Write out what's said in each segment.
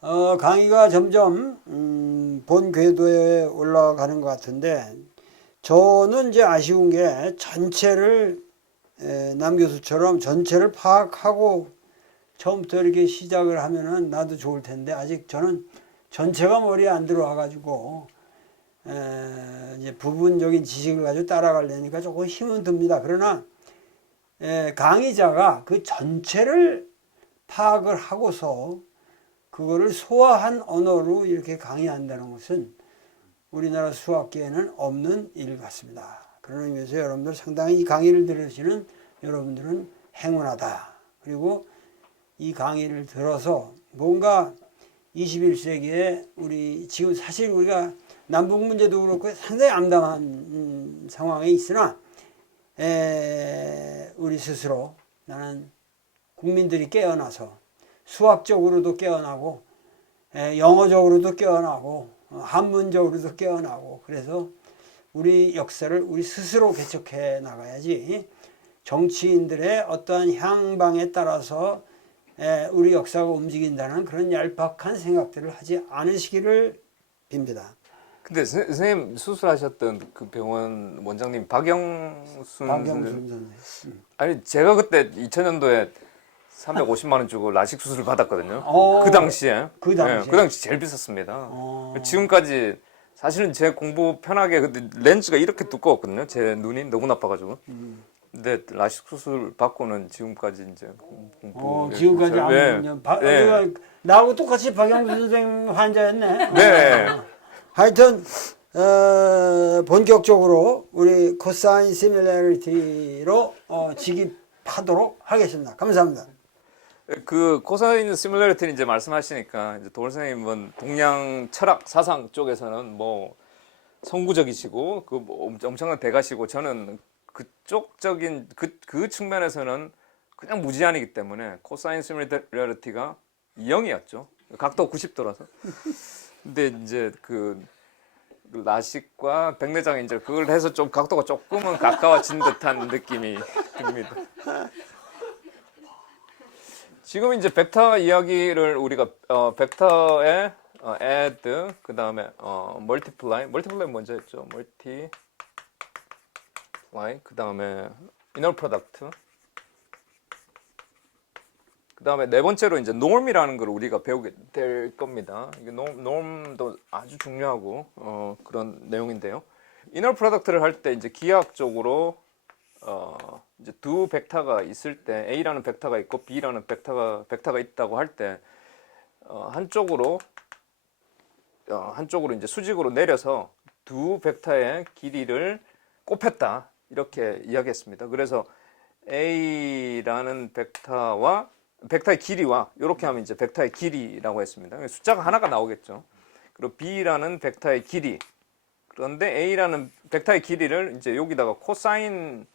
강의가 점점 본 궤도에 올라가는 것 같은데 저는 이제 아쉬운 게 전체를 남 교수처럼 전체를 파악하고 처음부터 이렇게 시작을 하면은 나도 좋을 텐데 아직 저는 전체가 머리에 안 들어와 가지고 이제 부분적인 지식을 가지고 따라가려니까 조금 힘은 듭니다. 그러나 강의자가 그 전체를 파악을 하고서 그거를 소화한 언어로 이렇게 강의한다는 것은 우리나라 수학계에는 없는 일 같습니다. 그런 의미에서 여러분들 상당히 이 강의를 들으시는 여러분들은 행운하다. 그리고 이 강의를 들어서 뭔가 21세기에 우리 지금 사실 우리가 남북 문제도 그렇고 상당히 암담한 상황에 있으나 우리 스스로 나는 국민들이 깨어나서 수학적으로도 깨어나고 영어적으로도 깨어나고 한문적으로도 깨어나고 그래서 우리 역사를 우리 스스로 개척해 나가야지 정치인들의 어떠한 향방에 따라서 우리 역사가 움직인다는 그런 얄팍한 생각들을 하지 않으시기를 빕니다. 근데 선생님 수술하셨던 그 병원 원장님 박영순 선생. 아니 제가 그때 2000년도에 350만 원 주고 라식 수술을 받았거든요. 그 당시에. 그 당시에. 그 당시 제일 비쌌습니다. 지금까지 사실은 제 공부 편하게 근데 렌즈가 이렇게 두꺼웠거든요. 제 눈이 너무 나빠가지고. 근데 라식 수술 받고는 지금까지 이제 공부. 지금까지 안 네. 내가 나하고 똑같이 박영수 선생님 환자였네. 네. 하여튼 본격적으로 우리 코사인 시뮬레리티로 직입하도록 하겠습니다. 감사합니다. 그 코사인 시뮬레이터는 이제 말씀하시니까 이제 도울 선생님은 동양 철학 사상 쪽에서는 뭐 선구적이시고 뭐 엄청난 대가시고 저는 그쪽적인 그 측면에서는 그냥 무지한이기 때문에 코사인 시뮬레이티가 0이었죠. 각도 90도라서. 근데 이제 그 라식과 백내장 인절 그걸 해서 좀 각도가 조금은 가까워진 듯한 느낌이 듭니다. 지금 이제 벡터 이야기를 우리가 벡터에 add 그다음에 multiply 먼저 했죠. multiply 그다음에 inner product 그다음에 네 번째로 이제 norm이라는 걸 우리가 배우게 될 겁니다. 이게 norm도 아주 중요하고 그런 내용인데요. inner product를 할 때 이제 기하학적으로 이제 두 벡터가 있을 때 A라는 벡터가 있고 B라는 벡터가 있다고 할 때 한쪽으로 이제 수직으로 내려서 두 벡터의 길이를 곱했다 이렇게 이야기했습니다. 그래서 A라는 벡터의 길이와 이렇게 하면 이제 벡터의 길이라고 했습니다. 숫자가 하나가 나오겠죠. 그리고 B라는 벡터의 길이 그런데 A라는 벡터의 길이를 이제 여기다가 코사인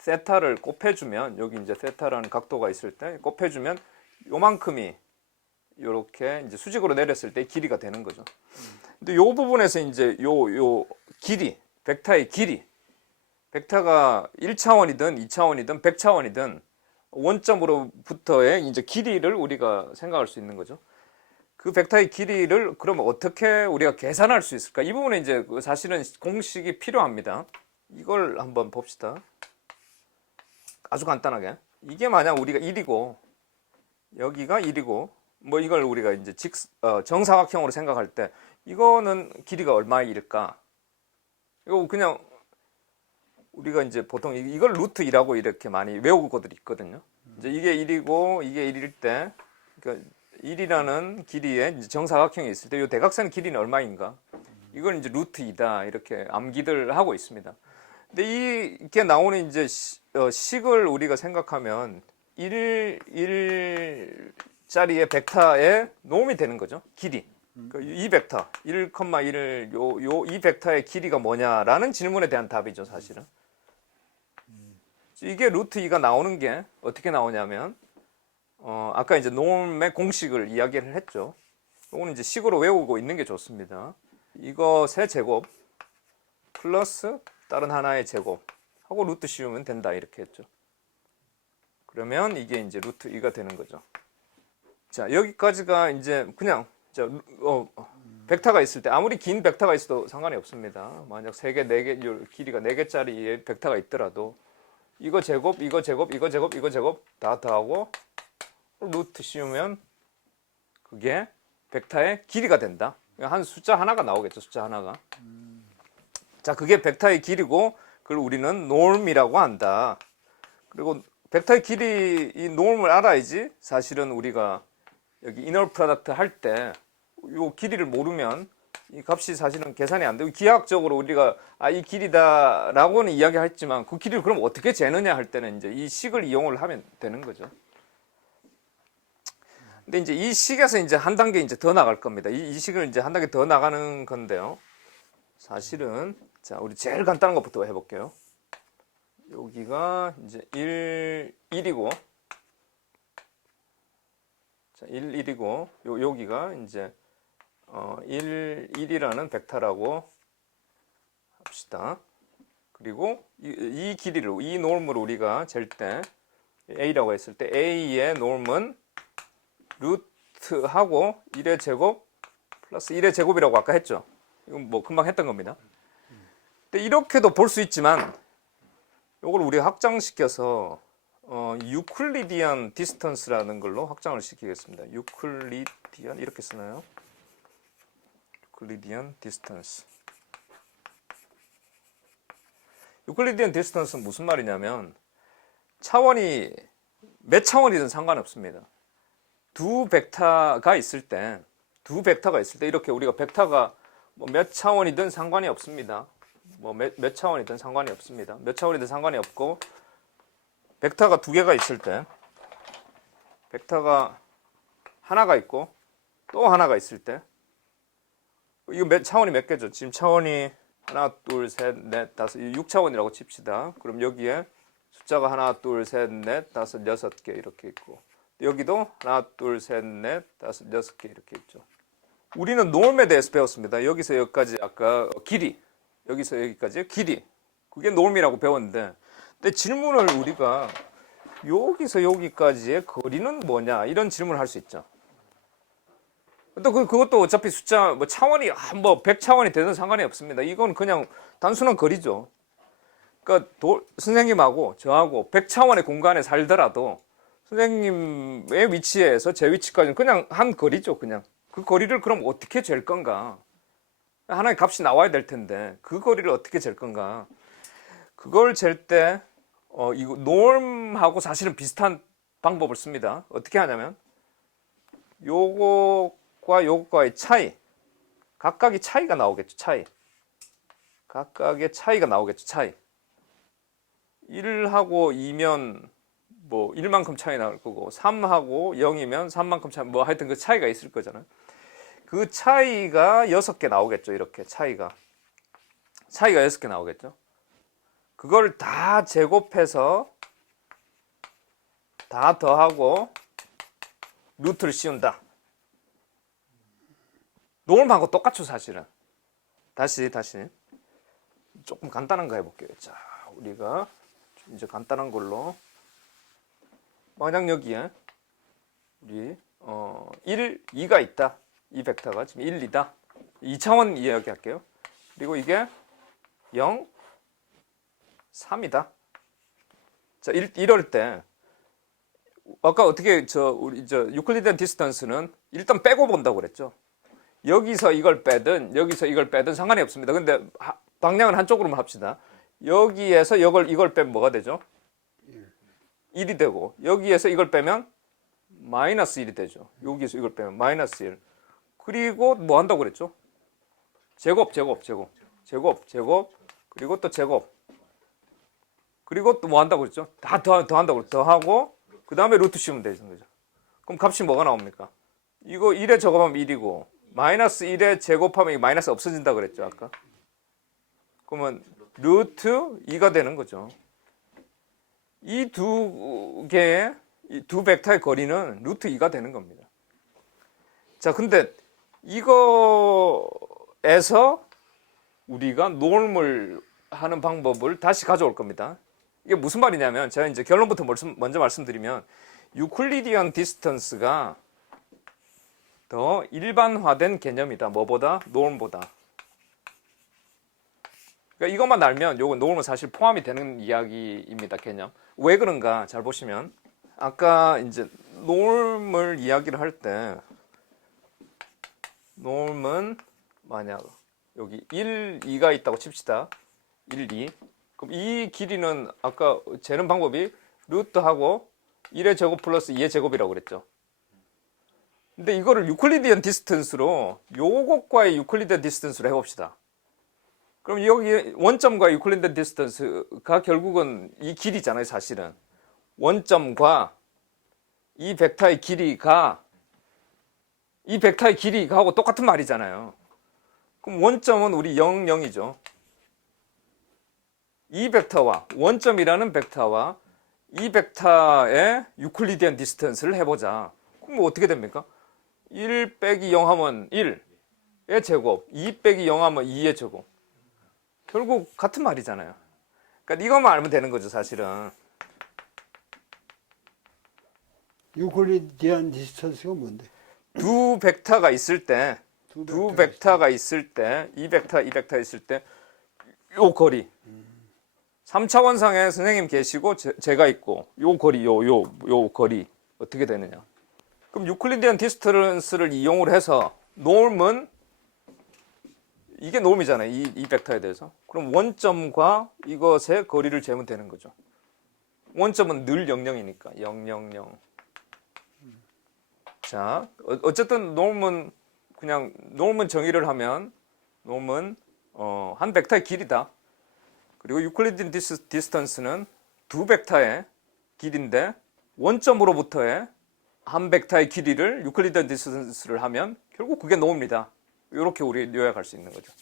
세타를 곱해주면 여기 이제 세타라는 각도가 있을 때 곱해주면 요만큼이 이렇게 이제 수직으로 내렸을 때 길이가 되는 거죠. 근데 요 부분에서 이제 요 길이 벡터의 길이 벡터가 1차원이든 2차원이든 100차원이든 원점으로부터의 이제 길이를 우리가 생각할 수 있는 거죠. 그 벡터의 길이를 그러면 어떻게 우리가 계산할 수 있을까? 이 부분에 이제 사실은 공식이 필요합니다. 이걸 한번 봅시다. 아주 간단하게 이게 만약 우리가 1이고 여기가 1이고 뭐 이걸 우리가 이제 정사각형으로 생각할 때 이거는 길이가 얼마일까? 이거 그냥 우리가 이제 보통 이걸 루트 2라고 이렇게 많이 외우고들 있거든요. 이제 이게 1이고 이게 1일 때 그러니까 1이라는 길이에 이제 정사각형이 있을 때 이 대각선 길이는 얼마인가? 이걸 이제 루트 2다 이렇게 암기들 하고 있습니다. 근데 이게 나오는 이제 식을 우리가 생각하면 1짜리의 벡터의 놈이 되는 거죠. 길이. 이 벡터 1,1 이 벡터의 길이가 뭐냐라는 질문에 대한 답이죠, 사실은. 이게 루트 2가 나오는 게 어떻게 나오냐면 아까 이제 놈의 공식을 이야기를 했죠. 이거는 이제 식으로 외우고 있는 게 좋습니다. 이거 세 제곱 플러스 다른 하나의 제곱 하고 루트 씌우면 된다 이렇게 했죠. 그러면 이게 이제 루트 2가 되는 거죠. 자, 여기까지가 이제 그냥 벡터가 있을 때 아무리 긴 벡터가 있어도 상관이 없습니다. 만약 3개, 4개 길이가 4개짜리 벡터가 있더라도 이거 제곱, 이거 제곱, 이거 제곱, 이거 제곱 다 더하고 루트 씌우면 그게 벡터의 길이가 된다. 한 숫자 하나가 나오겠죠. 숫자 하나가. 자, 그게 벡터의 길이고 그걸 우리는 norm이라고 한다. 그리고 벡터의 길이 이 norm을 알아야지 사실은 우리가 여기 이너 프로덕트 할 때 이 길이를 모르면 이 값이 사실은 계산이 안 되고 기하학적으로 우리가 이 길이다라고는 이야기했지만 그 길이를 그럼 어떻게 재느냐 할 때는 이제 이 식을 이용을 하면 되는 거죠. 근데 이제 이 식에서 이제 한 단계 이제 더 나갈 겁니다. 이 식을 이제 한 단계 더 나가는 건데요. 사실은 자, 우리 제일 간단한 것부터 해볼게요. 여기가 이제 1이고 자, 1이고 여기가 이제 1이라는 벡터라고 합시다. 그리고 이 길이를 이 norm을 우리가 잴 때 a라고 했을 때 a의 norm은 루트하고 1의 제곱 플러스 1의 제곱이라고 아까 했죠. 이건 뭐 금방 했던 겁니다. 근데 이렇게도 볼 수 있지만 이걸 우리가 확장시켜서 유클리디안 디스턴스라는 걸로 확장을 시키겠습니다. 유클리디안 이렇게 쓰나요? 유클리디안 디스턴스. 유클리디안 디스턴스는 무슨 말이냐면 차원이 몇 차원이든 상관없습니다. 두 벡터가 있을 때 이렇게 우리가 벡터가 뭐 몇 차원이든 상관이 없습니다. 뭐 몇 차원이든 상관이 없습니다. 몇 차원이든 상관이 없고 벡터가 두 개가 있을 때 벡터가 하나가 있고 또 하나가 있을 때 이거 차원이 몇 개죠? 지금 차원이 하나, 둘, 셋, 넷, 다섯, 6차원이라고 칩시다. 그럼 여기에 숫자가 하나, 둘, 셋, 넷, 다섯, 6개 이렇게 있고 여기도 하나, 둘, 셋, 넷, 다섯, 6개 이렇게 있죠. 우리는 norm에 대해서 배웠습니다. 여기서 여기까지 아까 길이, 여기서 여기까지 길이, 그게 norm이라고 배웠는데 근데 질문을 우리가 여기서 여기까지의 거리는 뭐냐 이런 질문을 할 수 있죠. 또 그것도 어차피 숫자 뭐 차원이 뭐 100차원이 되든 상관이 없습니다. 이건 그냥 단순한 거리죠. 그러니까 선생님하고 저하고 100차원의 공간에 살더라도 선생님의 위치에서 제 위치까지는 그냥 한 거리죠. 그냥 그 거리를 그럼 어떻게 잴 건가? 하나의 값이 나와야 될 텐데 그 거리를 어떻게 잴 건가? 그걸 잴 때 이거 norm하고 사실은 비슷한 방법을 씁니다. 어떻게 하냐면 요거과 요거과의 차이, 각각의 차이가 나오겠죠. 각각의 차이가 나오겠죠. 차이. 1하고 2면 뭐 1만큼 차이 나올 거고 3하고 0이면 3만큼 차이, 뭐 하여튼 그 차이가 있을 거잖아요. 그 차이가 6개 나오겠죠. 이렇게 차이가 6개 나오겠죠. 그걸 다 제곱해서 다 더하고 루트를 씌운다. norm하고 똑같죠. 사실은. 다시 조금 간단한 거 해볼게요. 자, 우리가 이제 간단한 걸로 만약 여기에 우리 1, 2가 있다. 이 벡터가 지금 1, 2다. 2차원 이야기할게요. 그리고 이게 0, 3이다. 자, 이럴 때 아까 어떻게 우리 유클리디안 디스턴스는 일단 빼고 본다고 그랬죠. 여기서 이걸 빼든 여기서 이걸 빼든 상관이 없습니다. 근데 방향을 한쪽으로만 합시다. 여기에서 이걸 빼면 뭐가 되죠? 1이 되고 여기에서 이걸 빼면 마이너스 1이 되죠. 여기에서 이걸 빼면 마이너스 1. 그리고 뭐 한다고 그랬죠? 제곱. 그리고 또 제곱. 그리고 또 뭐 한다고 그랬죠? 다 더한다고 더하고 그 다음에 루트 씌우면 되는 거죠. 그럼 값이 뭐가 나옵니까? 이거 1에 적어하면 1이고 마이너스 1에 제곱하면 이 마이너스 없어진다 그랬죠 아까. 그러면 루트 2가 되는 거죠. 이 두 개의 이 두 벡터의 거리는 루트 2가 되는 겁니다. 자, 근데 이거에서 우리가 norm을 하는 방법을 다시 가져올 겁니다. 이게 무슨 말이냐면 제가 이제 결론부터 먼저 말씀드리면 유클리디안 디스턴스가 더 일반화된 개념이다. 뭐보다? norm보다. 그러니까 이것만 알면 요거 norm은 사실 포함이 되는 이야기입니다. 개념. 왜 그런가? 잘 보시면 아까 이제 norm을 이야기를 할 때 norm은 만약 여기 1, 2가 있다고 칩시다. 1, 2. 그럼 이 길이는 아까 재는 방법이 루트하고 1의 제곱 플러스 2의 제곱이라고 그랬죠. 근데 이거를 유클리디언 디스턴스로 요것과의 유클리디언 디스턴스로 해봅시다. 그럼 여기 원점과 유클리디언 디스턴스가 결국은 이 길이잖아요, 사실은. 원점과 이 벡터의 길이가 이 벡터의 길이하고 똑같은 말이잖아요. 그럼 원점은 우리 0, 0이죠. 이 벡터와 원점이라는 벡터와 이 벡터의 유클리디언 디스턴스를 해보자. 그럼 뭐 어떻게 됩니까? 1 빼기 0 하면 1의 제곱, 2 빼기 0 하면 2의 제곱. 결국 같은 말이잖아요. 그러니까 이것만 알면 되는 거죠, 사실은. 유클리디안 디스턴스가 뭔데? 두 벡터가 있을 때, 두 벡터가 있을 때, 이 벡터, 이 벡터 있을 때, 요 거리. 3차원상에 선생님 계시고 제가 있고 요 거리, 요 거리 어떻게 되느냐? 그럼 유클리디안 디스턴스를 이용을 해서 norm은 이게 norm이잖아요. 이 벡터에 대해서. 그럼 원점과 이것의 거리를 재면 되는 거죠. 원점은 늘 00이니까 0, 0, 0. 자, 어쨌든 norm은 그냥 norm은 정의를 하면 norm은 한 벡터의 길이다. 그리고 유클리디안 디스턴스는 두 벡터의 길인데 원점으로부터의 한 벡터의 길이를 유클리디안 디스턴스를 하면 결국 그게 norm입니다. 이렇게 우리 요약할 수 있는 거죠.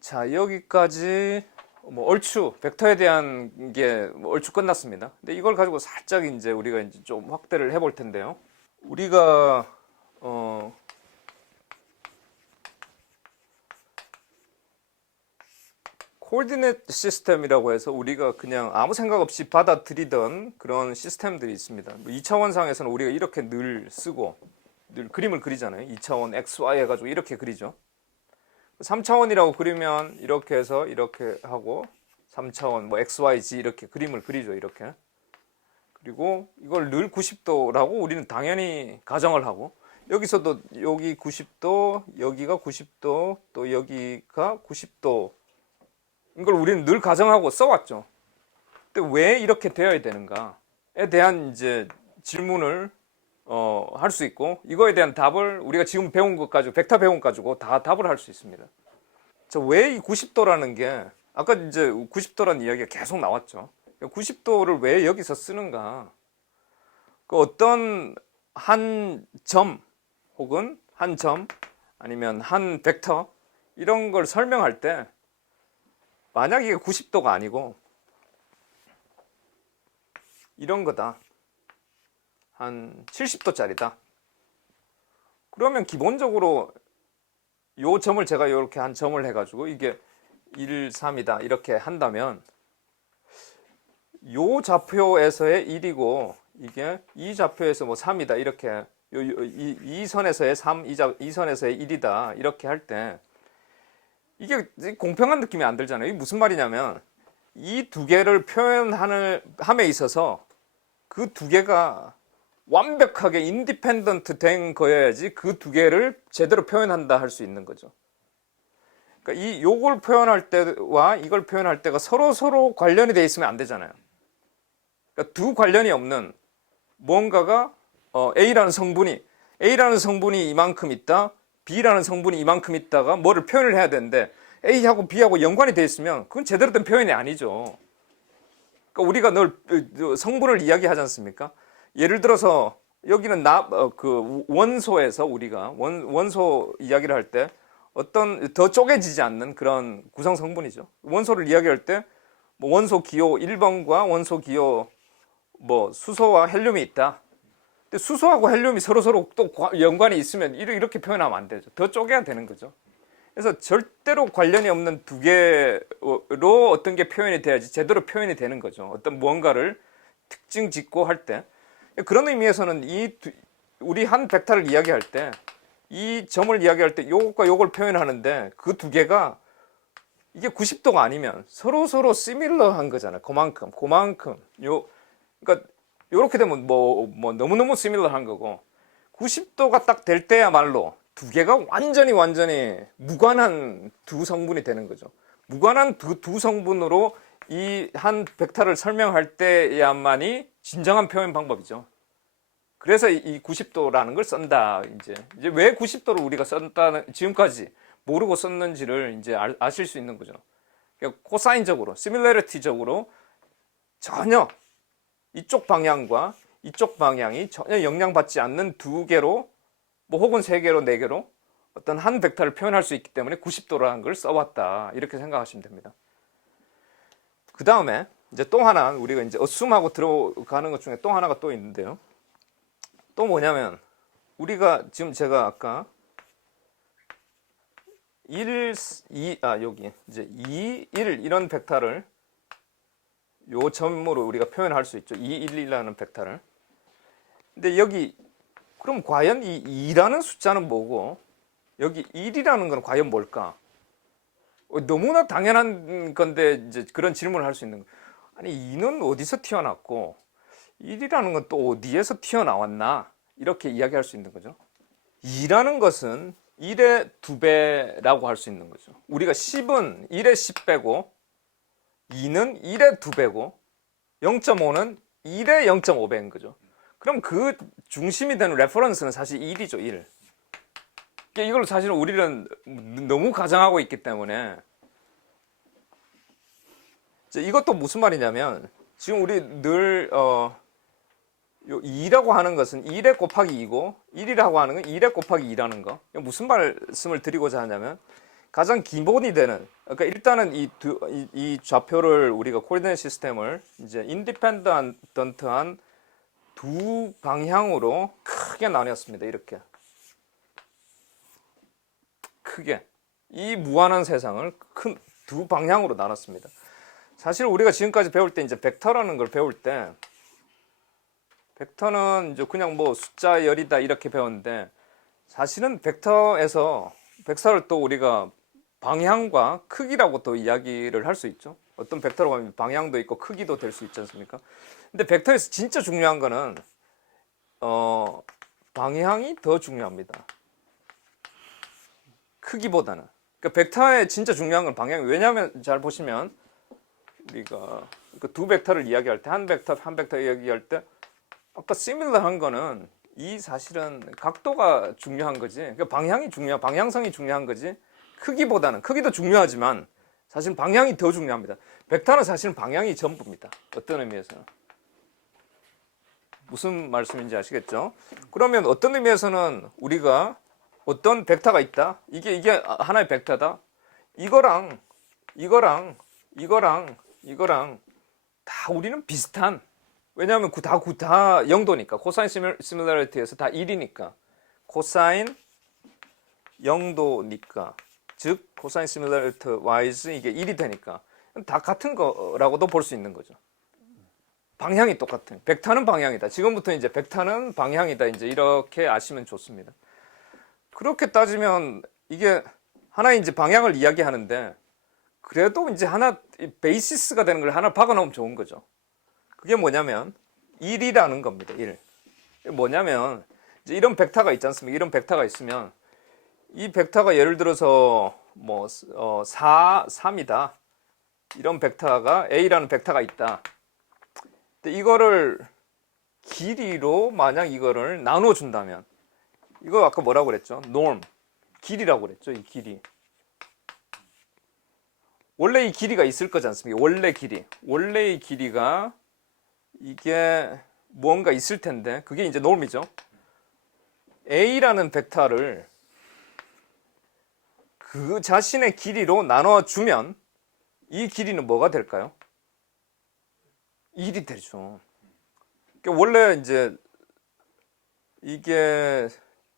자, 여기까지 뭐 얼추 벡터에 대한 게 얼추 끝났습니다. 근데 이걸 가지고 살짝 이제 우리가 이제 좀 확대를 해볼 텐데요. 우리가 코디네이트 시스템이라고 해서 우리가 그냥 아무 생각 없이 받아들이던 그런 시스템들이 있습니다. 2차원상에서는 우리가 이렇게 늘 쓰고 늘 그림을 그리잖아요. 2차원 XY 해가지고 이렇게 그리죠. 3차원이라고 그리면 이렇게 해서 이렇게 하고 3차원 뭐 XYZ 이렇게 그림을 그리죠. 이렇게. 그리고 이걸 늘 90도라고 우리는 당연히 가정을 하고 여기서도 여기 90도, 여기가 90도, 또 여기가 90도 이걸 우리는 늘 가정하고 써왔죠. 근데 왜 이렇게 되어야 되는가에 대한 이제 질문을 할 수 있고 이거에 대한 답을 우리가 지금 배운 것 가지고 벡터 배운 것 가지고 다 답을 할 수 있습니다. 자, 왜 이 90도라는 게 아까 이제 90도라는 이야기가 계속 나왔죠. 90도를 왜 여기서 쓰는가? 그 어떤 한 점 혹은 한 점 아니면 한 벡터 이런 걸 설명할 때 만약 이게 90도가 아니고 이런 거다. 한 70도짜리다. 그러면 기본적으로 요 점을 제가 이렇게 한 점을 해가지고 이게 1, 3이다 이렇게 한다면 요 좌표에서의 1이고 이게 이 좌표에서 뭐 3이다 이렇게 이 선에서의 3, 이 선에서의 1이다 이렇게 할 때 이게 공평한 느낌이 안 들잖아요. 이게 무슨 말이냐면 이 두 개를 표현함에 있어서 그 두 개가 완벽하게 인디펜던트 된 거여야지 그 두 개를 제대로 표현한다 할 수 있는 거죠. 그러니까 요걸 표현할 때와 이걸 표현할 때가 서로 관련이 돼 있으면 안 되잖아요. 그러니까 두 관련이 없는 뭔가가 A라는 성분이 이만큼 있다. B라는 성분이 이만큼 있다가 뭐를 표현을 해야 되는데 A하고 B하고 연관이 돼 있으면 그건 제대로 된 표현이 아니죠. 그러니까 우리가 늘 성분을 이야기하지 않습니까? 예를 들어서 여기는 그 원소에서 우리가 원소 이야기를 할 때 어떤 더 쪼개지지 않는 그런 구성 성분이죠. 원소를 이야기할 때 뭐 원소 기호 1번과 원소 기호 뭐 수소와 헬륨이 있다. 근데 수소하고 헬륨이 서로 또 연관이 있으면 이렇게 표현하면 안 되죠. 더 쪼개야 되는 거죠. 그래서 절대로 관련이 없는 두 개로 어떤 게 표현이 돼야지 제대로 표현이 되는 거죠. 어떤 무언가를 특징 짓고 할 때. 그런 의미에서는 우리 한 벡터를 이야기할 때 이 점을 이야기할 때 요것과 요걸 표현하는데 그 두 개가 이게 90도가 아니면 서로 시밀러한 거잖아요. 그만큼 그러니까 요렇게 되면 뭐 너무너무 시밀러한 거고 90도가 딱 될 때야말로 두 개가 완전히 무관한 두 성분이 되는 거죠. 무관한 두 성분으로 이 한 벡터를 설명할 때야만이 진정한 표현 방법이죠. 그래서 이 90도라는 걸 쓴다. 이제 왜 90도를 우리가 썼다는 지금까지 모르고 썼는지를 이제 아실 수 있는 거죠. 그러니까 코사인적으로, 시뮬레리티적으로 전혀 이쪽 방향과 이쪽 방향이 전혀 영향받지 않는 두 개로 뭐 혹은 세 개로 네 개로 어떤 한 벡터를 표현할 수 있기 때문에 90도라는 걸 써왔다. 이렇게 생각하시면 됩니다. 그 다음에 이제 또 하나 우리가 이제 어쌔하고 들어가는 것 중에 또 하나가 또 있는데요. 또 뭐냐면 우리가 지금 제가 아까 여기 이제 2, 1 이런 벡터를 요 점으로 우리가 표현할 수 있죠. 2, 1, 1이라는 벡터를. 근데 여기 그럼 과연 이 2라는 숫자는 뭐고 여기 1이라는 건 과연 뭘까? 너무나 당연한 건데 이제 그런 질문을 할 수 있는 거. 아니 2는 어디서 튀어났고 1이라는 건 또 어디에서 튀어나왔나? 이렇게 이야기할 수 있는 거죠. 2라는 것은 1의 2배라고 할 수 있는 거죠. 우리가 10은 1의 10배고 2는 1의 2배고 0.5는 1의 0.5배인 거죠. 그럼 그 중심이 되는 레퍼런스는 사실 1이죠. 1. 이걸 사실은 우리는 너무 가정하고 있기 때문에 이것도 무슨 말이냐면 지금 우리 늘 요 2라고 하는 것은 1에 곱하기 2고 1이라고 하는 건 1에 곱하기 2라는 거. 무슨 말씀을 드리고자 하냐면 가장 기본이 되는 그러니까 일단은 이 좌표를 우리가 코디네이트 시스템을 이제 인디펜던트한 두 방향으로 크게 나뉘었습니다. 이렇게 크게 이 무한한 세상을 큰 두 방향으로 나눴습니다. 사실 우리가 지금까지 배울 때 이제 벡터라는 걸 배울 때 벡터는 이제 그냥 뭐 숫자 열이다 이렇게 배웠는데 사실은 벡터에서 벡터를 또 우리가 방향과 크기라고 또 이야기를 할 수 있죠. 어떤 벡터로 가면 방향도 있고 크기도 될 수 있지 않습니까? 근데 벡터에서 진짜 중요한 거는 방향이 더 중요합니다. 크기보다는. 그러니까 벡터의 진짜 중요한 건 방향이. 왜냐하면 잘 보시면 우리가 그 두 벡터를 이야기할 때 한 벡터 이야기할 때 아까 시밀러한 거는 이 사실은 각도가 중요한 거지. 그러니까 방향성이 중요한 거지. 크기도 중요하지만 사실 방향이 더 중요합니다. 벡터는 사실은 방향이 전부입니다. 어떤 의미에서는. 무슨 말씀인지 아시겠죠? 그러면 어떤 의미에서는 우리가 어떤 벡터가 있다. 이게 하나의 벡터다. 이거랑 다 우리는 비슷한. 왜냐하면 다 0도니까. 코사인 시뮬러리티에서 다 1이니까. 코사인 0도니까. 즉 코사인 시뮬러리티 와이즈 이게 1이 되니까 다 같은 거라고도 볼 수 있는 거죠. 방향이 똑같은. 벡터는 방향이다. 지금부터 이제 벡터는 방향이다. 이제 이렇게 아시면 좋습니다. 그렇게 따지면 이게 하나의 이제 방향을 이야기하는데 그래도 이제 하나 베이시스가 되는 걸 하나 박아놓으면 좋은 거죠. 그게 뭐냐면 1이라는 겁니다. 1. 뭐냐면 이제 이런 벡터가 있지 않습니까? 이런 벡터가 있으면 이 벡터가 예를 들어서 뭐 3이다. 이런 벡터가 A라는 벡터가 있다. 근데 이거를 길이로 만약 이거를 나눠 준다면 이거 아까 뭐라고 그랬죠? norm. 길이라고 그랬죠. 이 길이. 원래 이 길이가 있을 거지 않습니까? 원래의 길이가 이게 무언가 있을 텐데 그게 이제 norm이죠. A라는 벡터를 그 자신의 길이로 나눠주면 이 길이는 뭐가 될까요? 1이 되죠. 그러니까 원래 이제 이게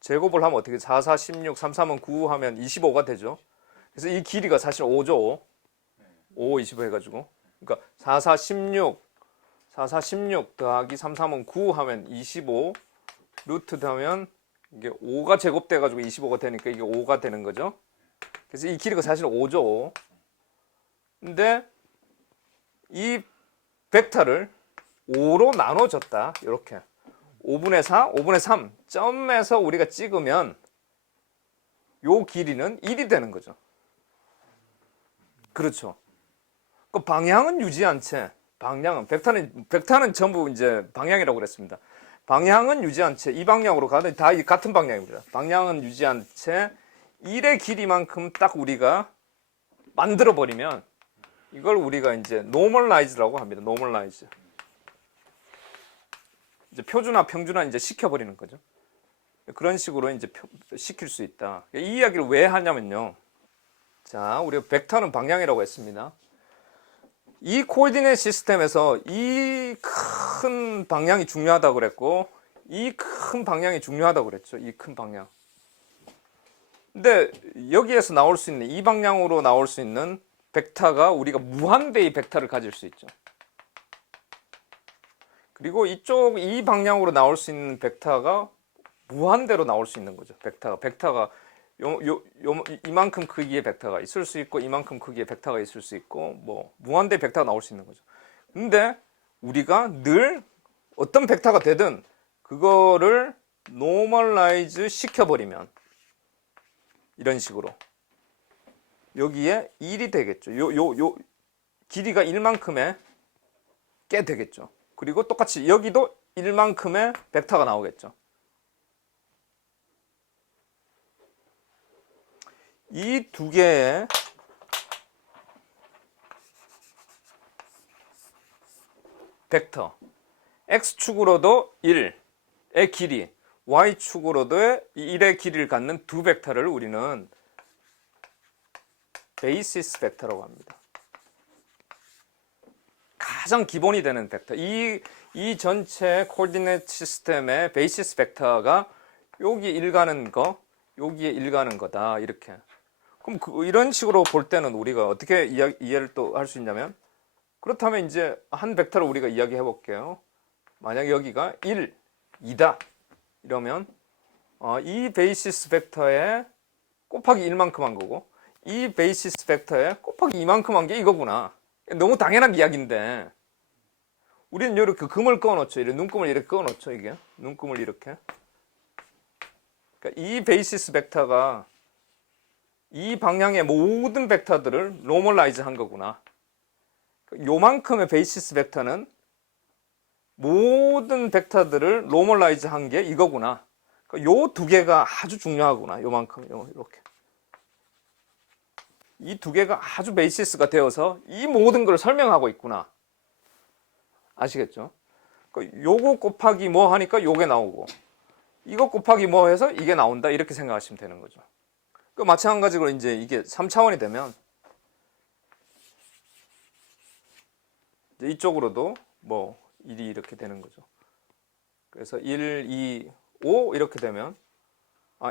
제곱을 하면 어떻게 4, 4, 16, 3, 3은 9 하면 25가 되죠. 그래서 이 길이가 사실 5죠. 5, 25 해가지고. 그러니까 4, 4, 16 더하기 3, 3은 9 하면 25 루트 하면 이게 5가 제곱돼 가지고 25가 되니까 이게 5가 되는 거죠. 그래서 이 길이가 사실 5죠. 근데 이 벡터를 5로 나눠줬다. 이렇게 5분의 4, 5분의 3 점에서 우리가 찍으면 요 길이는 1이 되는 거죠. 그렇죠. 그 방향은 유지한 채, 방향은 벡터는 전부 이제 방향이라고 그랬습니다. 방향은 유지한 채 이 방향으로 가든 다 같은 방향입니다. 방향은 유지한 채 1의 길이만큼 딱 우리가 만들어 버리면 이걸 우리가 이제 normalize라고 합니다. normalize. 이제 표준화, 평준화 이제 시켜버리는 거죠. 그런 식으로 이제 시킬 수 있다. 이 이야기를 왜 하냐면요. 자, 우리가 벡터는 방향이라고 했습니다. 이 코디네이트 시스템에서 이 큰 방향이 중요하다고 그랬고, 이 큰 방향이 중요하다고 그랬죠. 이 큰 방향. 근데 여기에서 나올 수 있는, 이 방향으로 나올 수 있는 벡터가 우리가 무한대의 벡터를 가질 수 있죠. 그리고 이 방향으로 나올 수 있는 벡터가 무한대로 나올 수 있는 거죠. 벡터가 이만큼 크기의 벡터가 있을 수 있고, 이만큼 크기의 벡터가 있을 수 있고, 뭐 무한대 벡터가 나올 수 있는 거죠. 근데 우리가 늘 어떤 벡터가 되든 그거를 노멀라이즈 시켜버리면 이런 식으로 여기에 1이 되겠죠. 요 길이가 1만큼의 꽤 되겠죠. 그리고 똑같이 여기도 1만큼의 벡터가 나오겠죠. 이 두 개의 벡터 x축으로도 1의 길이, y축으로도 1의 길이를 갖는 두 벡터를 우리는 베이시스 벡터라고 합니다. 가장 기본이 되는 벡터. 이 전체 코디네이트 시스템의 베이시스 벡터가 여기 1 가는 거, 여기에 1 가는 거다. 이렇게. 그럼 이런 식으로 볼 때는 우리가 어떻게 이해를 또 할 수 있냐면, 그렇다면 이제 한 벡터를 우리가 이야기해 볼게요. 만약 여기가 1, 2다. 이러면 이 베이시스 벡터에 곱하기 1만큼 한 거고, 이 베이시스 벡터에 곱하기 2만큼 한 게 이거구나. 너무 당연한 이야기인데 우리는 이렇게 금을 꺼놓죠. 이렇게 눈금을 이렇게 꺼놓죠. 이게 눈금을 이렇게. 그러니까 이 베이시스 벡터가 이 방향의 모든 벡터들을 노멀라이즈 한 거구나. 요만큼의 베이시스 벡터는 모든 벡터들을 노멀라이즈 한 게 이거구나. 요 두 개가 아주 중요하구나. 요만큼 이렇게. 이 두 개가 아주 베이시스가 되어서 이 모든 걸 설명하고 있구나. 아시겠죠? 요거 곱하기 뭐 하니까 요게 나오고, 이거 곱하기 뭐 해서 이게 나온다. 이렇게 생각하시면 되는 거죠. 마찬가지로 이제 이게 3차원이 되면 이제 이쪽으로도 뭐 1이 이렇게 되는 거죠. 그래서 1, 2, 5 이렇게 되면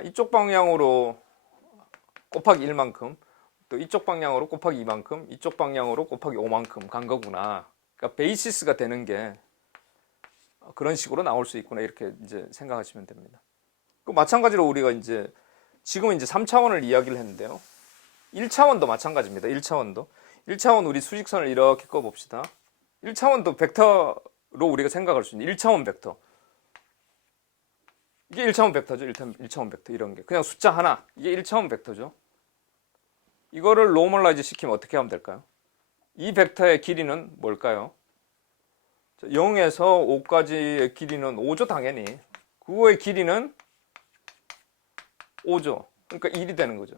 이쪽 방향으로 곱하기 1만큼, 또 이쪽 방향으로 곱하기 2만큼, 이쪽 방향으로 곱하기 5만큼 간 거구나. 그러니까 베이시스가 되는 게 그런 식으로 나올 수 있구나. 이렇게 이제 생각하시면 됩니다. 마찬가지로 우리가 이제 지금은 이제 3차원을 이야기를 했는데요. 1차원도 마찬가지입니다. 1차원 우리 수직선을 이렇게 꺼 봅시다. 1차원도 벡터로 우리가 생각할 수 있는 1차원 벡터. 이게 1차원 벡터죠. 1차원 벡터 이런 게. 그냥 숫자 하나. 이게 1차원 벡터죠. 이거를 노멀라이즈 시키면 어떻게 하면 될까요? 이 벡터의 길이는 뭘까요? 0에서 5까지의 길이는 5죠, 당연히. 그거의 길이는 5죠. 그러니까 1이 되는 거죠.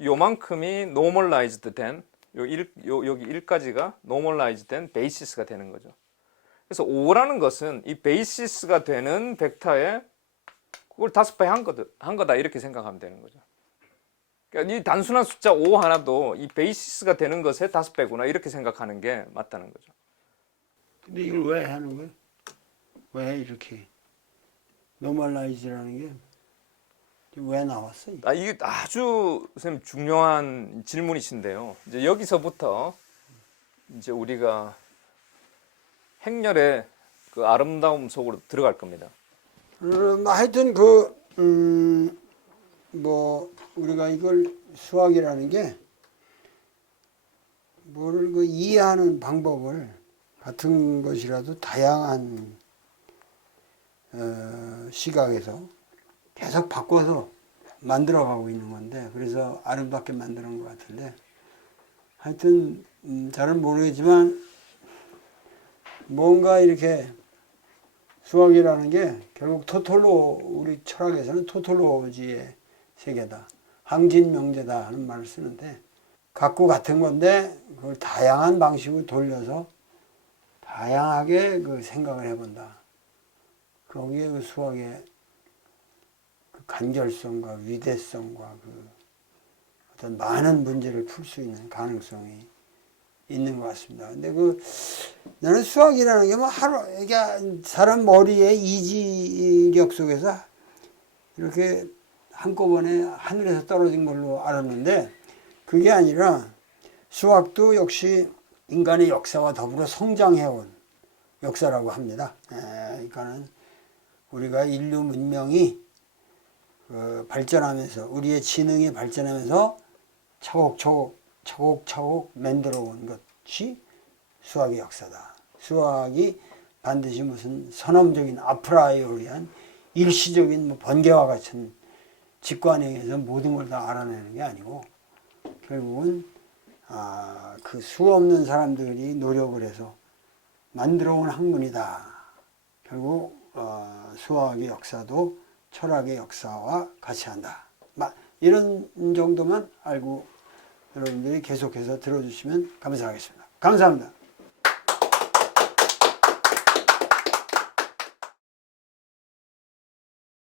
요만큼이 normalized 된, 여기 1까지가 normalized 된 베이시스가 되는 거죠. 그래서 5라는 것은 이 베이시스가 되는 벡터에 그걸 5배 한 거다. 이렇게 생각하면 되는 거죠. 그러니까 이 단순한 숫자 5 하나도 이 베이시스가 되는 것의 5배구나. 이렇게 생각하는 게 맞다는 거죠. 근데 이걸 왜 하는 거예요? 왜 이렇게 노멀라이즈라는 게 왜 나왔어요? 이게 아주 선생님 중요한 질문이신데요. 이제 여기서부터 이제 우리가 행렬의 그 아름다움 속으로 들어갈 겁니다. 하여튼 뭐 우리가 이걸 수학이라는 게 뭐를 이해하는 방법을 같은 것이라도 다양한 시각에서 계속 바꿔서 만들어가고 있는 건데, 그래서 아름답게 만드는 것 같은데, 하여튼 잘은 모르겠지만 뭔가 이렇게 수학이라는 게 결국 우리 철학에서는 토톨로지의 세계다, 항진명제다 하는 말을 쓰는데, 같고 같은 건데 그걸 다양한 방식으로 돌려서 다양하게 생각을 해본다. 거기에 수학의 간결성과 위대성과 어떤 많은 문제를 풀 수 있는 가능성이 있는 것 같습니다. 근데 나는 수학이라는 게 이게 사람 머리의 이지력 속에서 이렇게 한꺼번에 하늘에서 떨어진 걸로 알았는데, 그게 아니라 수학도 역시 인간의 역사와 더불어 성장해온 역사라고 합니다. 그러니까는 우리가 인류 문명이 발전하면서, 우리의 지능이 발전하면서 차곡차곡 만들어온 것이 수학의 역사다. 수학이 반드시 무슨 선험적인 아프라이오리한 일시적인 번개와 같은 직관에 의해서 모든 걸 다 알아내는 게 아니고, 결국은 그 수 없는 사람들이 노력을 해서 만들어온 학문이다. 결국 수학의 역사도 철학의 역사와 같이 한다. 이런 정도만 알고 여러분들이 계속해서 들어주시면 감사하겠습니다. 감사합니다.